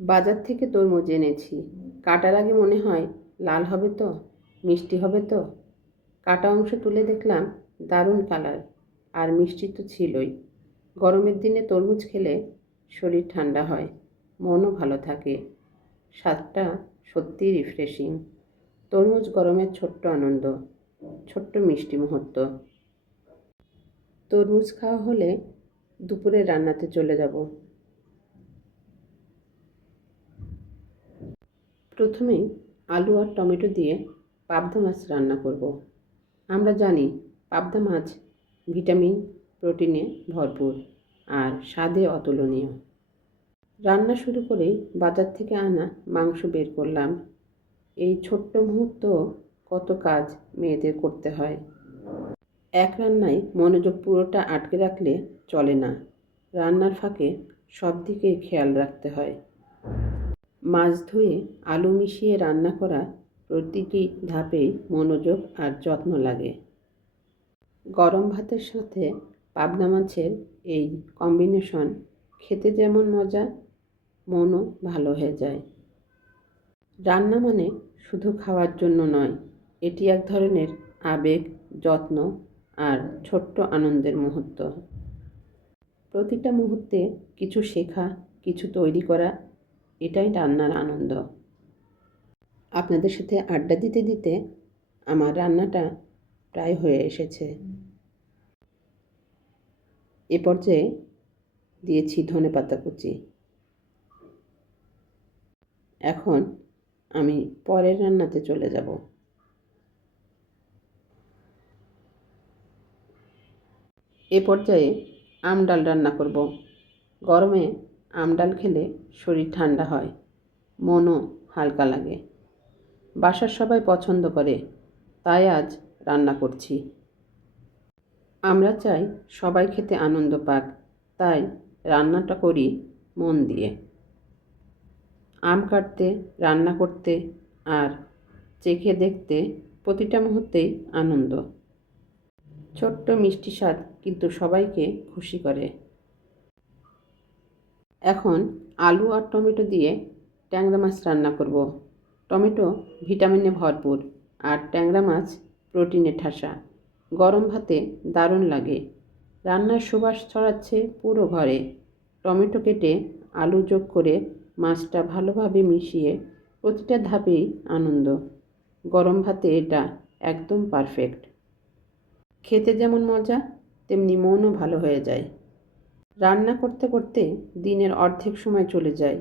বাজার থেকে তরমুজ এনেছি। কাটার আগে মনে হয় লাল হবে তো, মিষ্টি হবে তো। কাটা অংশ তুলে দেখলাম দারুণ কালার, আর মিষ্টি তো ছিলই। গরমের দিনে তরমুজ খেলে শরীর ঠান্ডা হয়, মনও ভালো থাকে। স্বাদটা সত্যিই রিফ্রেশিং। তরমুজ গরমের ছোট্ট আনন্দ, ছোট্ট মিষ্টি মুহূর্ত। তরমুজ খাওয়া হলে দুপুরে রান্নাতে চলে যাব। প্রথমেই আলু আর টমেটো দিয়ে পাবদা মাছ রান্না করব। আমরা জানি পাবদা মাছ ভিটামিন, প্রোটিনে ভরপুর আর স্বাদে অতুলনীয়। রান্না শুরু করেই বাজার থেকে আনা মাংস বের করলাম। এই ছোট্ট মুহূর্ত কত কাজ মেয়েদের করতে হয়। এক রান্নায় মনোযোগ পুরোটা আটকে রাখলে চলে না। রান্নার ফাঁকে সব দিকে খেয়াল রাখতে হয়। মাছ ধুয়ে আলু মিশিয়ে রান্না করা প্রতিটি ধাপেই মনোযোগ আর যত্ন লাগে। গরম ভাতের সাথে পাবদা মাছের এই কম্বিনেশন খেতে যেমন মজা, মনও ভালো হয়ে যায়। রান্না মানে শুধু খাওয়ার জন্য নয়, এটি এক ধরনের আবেগ, যত্ন আর ছোট্ট আনন্দের মুহূর্ত। প্রতিটা মুহূর্তে কিছু শেখা, কিছু তৈরি করা, এটাই রান্নার আনন্দ। আপনাদের সাথে আড্ডা দিতে দিতে আমার রান্নাটা প্রায় হয়ে এসেছে। এ পর্যায়ে দিয়েছি ধনেপাতা কুচি। এখন আমি পরের রান্নাতে চলে যাব। এ পর্যায়ে আম ডাল রান্না করব। গরমে আম ডাল খেলে শরীর ঠান্ডা হয়, মনও হালকা লাগে। বাসার সবাই পছন্দ করে, তাই আজ রান্না করছি। আমরা চাই সবাই খেতে আনন্দ পাক, তাই রান্নাটা করি মন দিয়ে। আম কাটতে, রান্না করতে আর চেখে দেখতে প্রতিটা মুহূর্তেই আনন্দ। ছোট্ট মিষ্টি স্বাদ কিন্তু সবাইকে খুশি করে। এখন আলু আর টমেটো দিয়ে ট্যাংরা মাছ রান্না করব। টমেটো ভিটামিনে ভরপুর আর ট্যাংরা মাছ প্রোটিনে ঠাসা। গরম ভাতে দারুণ লাগে। রান্নার সুবাস ছড়াচ্ছে পুরো ঘরে। টমেটো কেটে আলু যোগ করে মাছটা ভালোভাবে মিশিয়ে প্রতিটা ধাপেই আনন্দ। গরম ভাতে এটা একদম পারফেক্ট। খেতে যেমন মজা, তেমনি মনও ভালো হয়ে যায়। রান্না করতে করতে দিনের অর্ধেক সময় চলে যায়,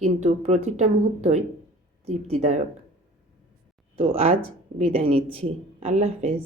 কিন্তু প্রতিটা মুহূর্তই তৃপ্তিদায়ক। তো আজ বিদায় নিচ্ছি। আল্লাহ হাফেজ।